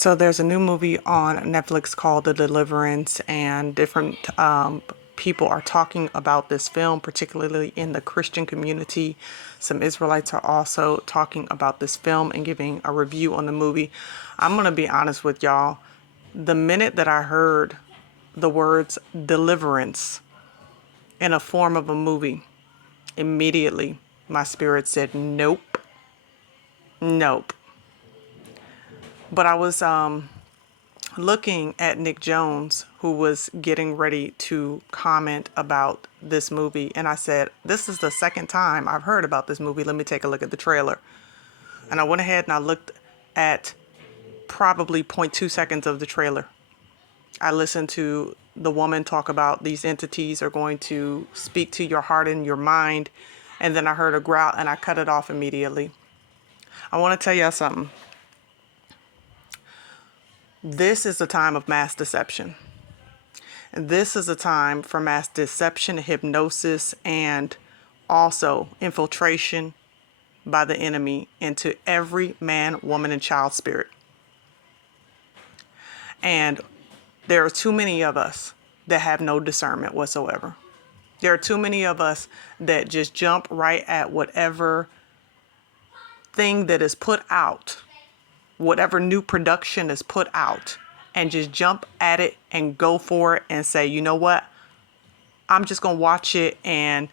So there's a new movie on Netflix called The Deliverance, and different people are talking about this film, particularly in the Christian community. Some Israelites are also talking about this film and giving a review on the movie. I'm going to be honest with y'all. The minute that I heard the words deliverance in a form of a movie, immediately my spirit said, nope, nope. But I was looking at Nick Jones, who was getting ready to comment about this movie, and I said, this is the second time I've heard about this movie. Let me take a look at the trailer. And I went ahead and I looked at probably zero point 0.2 seconds of the trailer. I listened to the woman talk about these entities are going to speak to your heart and your mind, and then I heard a growl and I cut it off immediately. I want to tell y'all something. This is a time of mass deception. This is a time for mass deception, hypnosis, and also infiltration by the enemy into every man, woman, and child spirit. And there are too many of us that have no discernment whatsoever. There are too many of us that just jump right at whatever thing that is put out, whatever new production is put out, and just jump at it and go for it and say, you know what? I'm just going to watch it and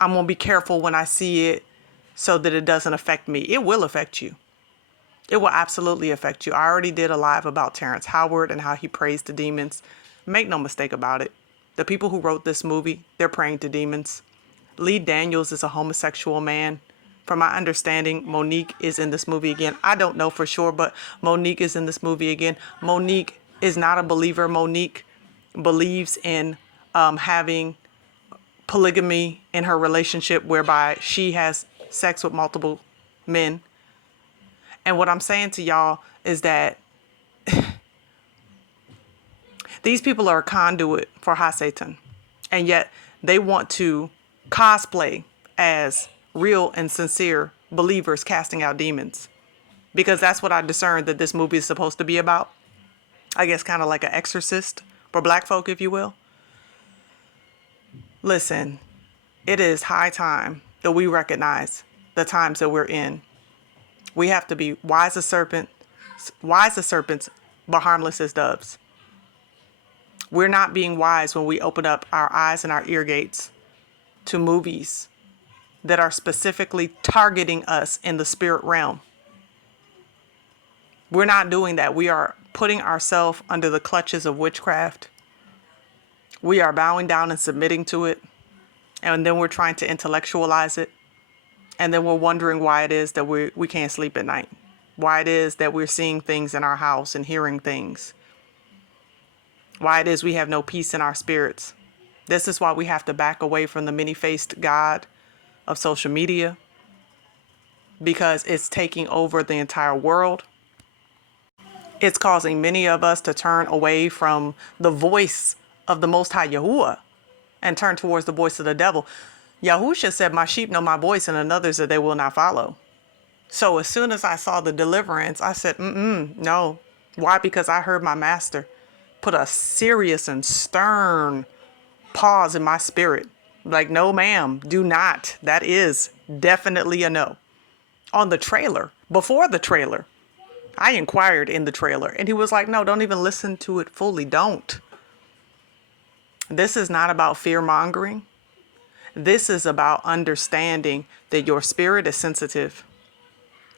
I'm going to be careful when I see it so that it doesn't affect me. It will affect you. It will absolutely affect you. I already did a live about Terrence Howard and how he prays to demons. Make no mistake about it. The people who wrote this movie, they're praying to demons. Lee Daniels is a homosexual man. From my understanding, Monique is in this movie again. I don't know for sure, but Monique is in this movie again. Monique is not a believer. Monique believes in having polygamy in her relationship, whereby she has sex with multiple men. And what I'm saying to y'all is that these people are a conduit for Ha Satan. And yet they want to cosplay as real and sincere believers casting out demons. Because that's what I discerned that this movie is supposed to be about. I guess kind of like an exorcist for black folk, if you will. Listen, it is high time that we recognize the times that we're in. We have to be wise as serpents, but harmless as doves. We're not being wise when we open up our eyes and our ear gates to movies that are specifically targeting us in the spirit realm. We're not doing that. We are putting ourselves under the clutches of witchcraft. We are bowing down and submitting to it. And then we're trying to intellectualize it. And then we're wondering why it is that we can't sleep at night. Why it is that we're seeing things in our house and hearing things. Why it is we have no peace in our spirits. This is why we have to back away from the many-faced God of social media, because it's taking over the entire world. It's causing many of us to turn away from the voice of the Most High Yahuwah and turn towards the voice of the devil. Yahusha said, my sheep know my voice and others that they will not follow. So as soon as I saw the deliverance, I said, no. Why? Because I heard my master put a serious and stern pause in my spirit. Like, no, ma'am, do not. That is definitely a no. On the trailer, before the trailer, I inquired in the trailer and he was like, no, don't even listen to it fully. Don't. This is not about fear mongering. This is about understanding that your spirit is sensitive.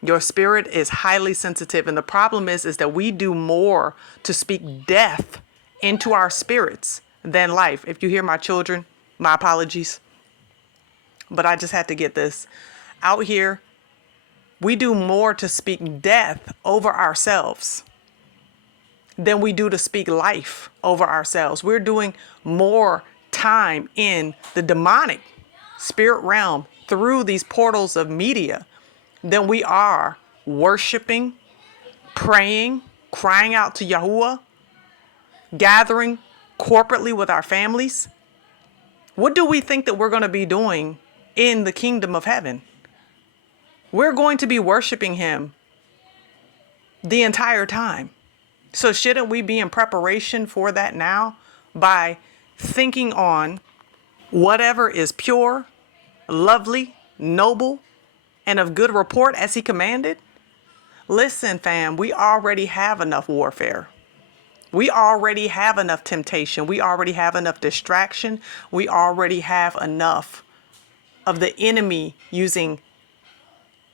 Your spirit is highly sensitive. And the problem is that we do more to speak death into our spirits than life. If you hear my children, my apologies. But I just had to get this out here. We do more to speak death over ourselves than we do to speak life over ourselves. We're doing more time in the demonic spirit realm through these portals of media than we are worshiping, praying, crying out to Yahuwah, gathering corporately with our families. What do we think that we're going to be doing in the kingdom of heaven? We're going to be worshiping him the entire time. So shouldn't we be in preparation for that now by thinking on whatever is pure, lovely, noble, and of good report as he commanded? Listen, fam, we already have enough warfare. We already have enough temptation. We already have enough distraction. We already have enough of the enemy using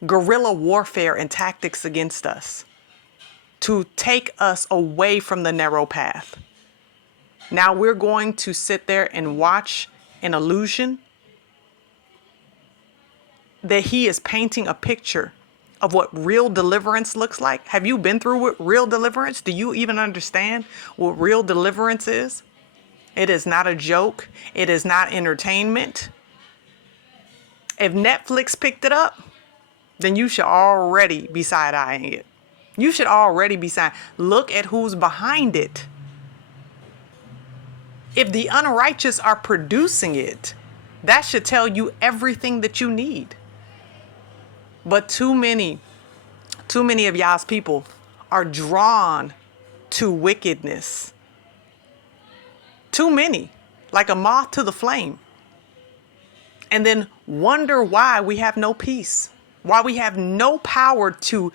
guerrilla warfare and tactics against us to take us away from the narrow path. Now we're going to sit there and watch an illusion that he is painting a picture of what real deliverance looks like. Have you been through real deliverance? Do you even understand what real deliverance is? It is not a joke. It is not entertainment. If Netflix picked it up, then you should already be side-eyeing it. You should already be saying, look at who's behind it. If the unrighteous are producing it, that should tell you everything that you need. But too many of y'all's people are drawn to wickedness. Too many, like a moth to the flame. And then wonder why we have no peace, why we have no power to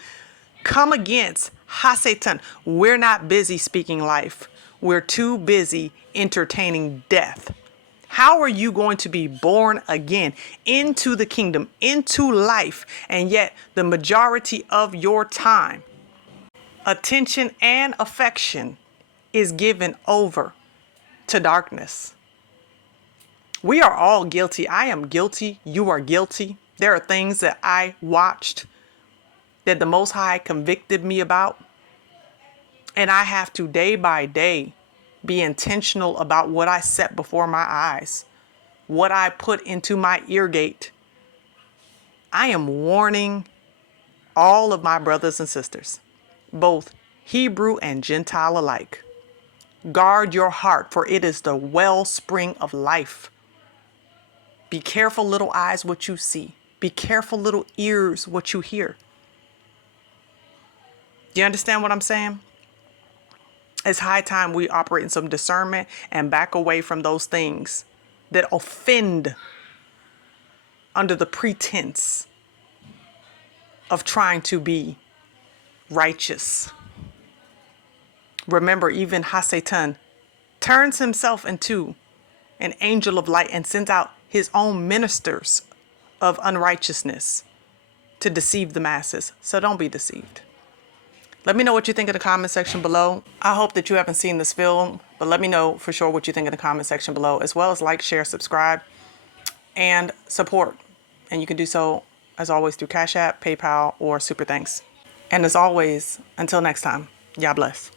come against Hasatan. We're not busy speaking life. We're too busy entertaining death. How are you going to be born again into the kingdom, into life, and yet the majority of your time, attention, and affection is given over to darkness? We are all guilty. I am guilty. You are guilty. There are things that I watched that the Most High convicted me about. And I have to day by day be intentional about what I set before my eyes, what I put into my ear gate. I am warning all of my brothers and sisters, both Hebrew and Gentile alike. Guard your heart, for it is the wellspring of life. Be careful, little eyes, what you see. Be careful, little ears, what you hear. Do you understand what I'm saying? It's high time we operate in some discernment and back away from those things that offend under the pretense of trying to be righteous. Remember, even Hasatan turns himself into an angel of light and sends out his own ministers of unrighteousness to deceive the masses. So don't be deceived. Let me know what you think in the comment section below. I hope that you haven't seen this film, but let me know for sure what you think in the comment section below, as well as like, share, subscribe, and support. And you can do so, as always, through Cash App, PayPal, or Super Thanks. And as always, until next time, y'all bless.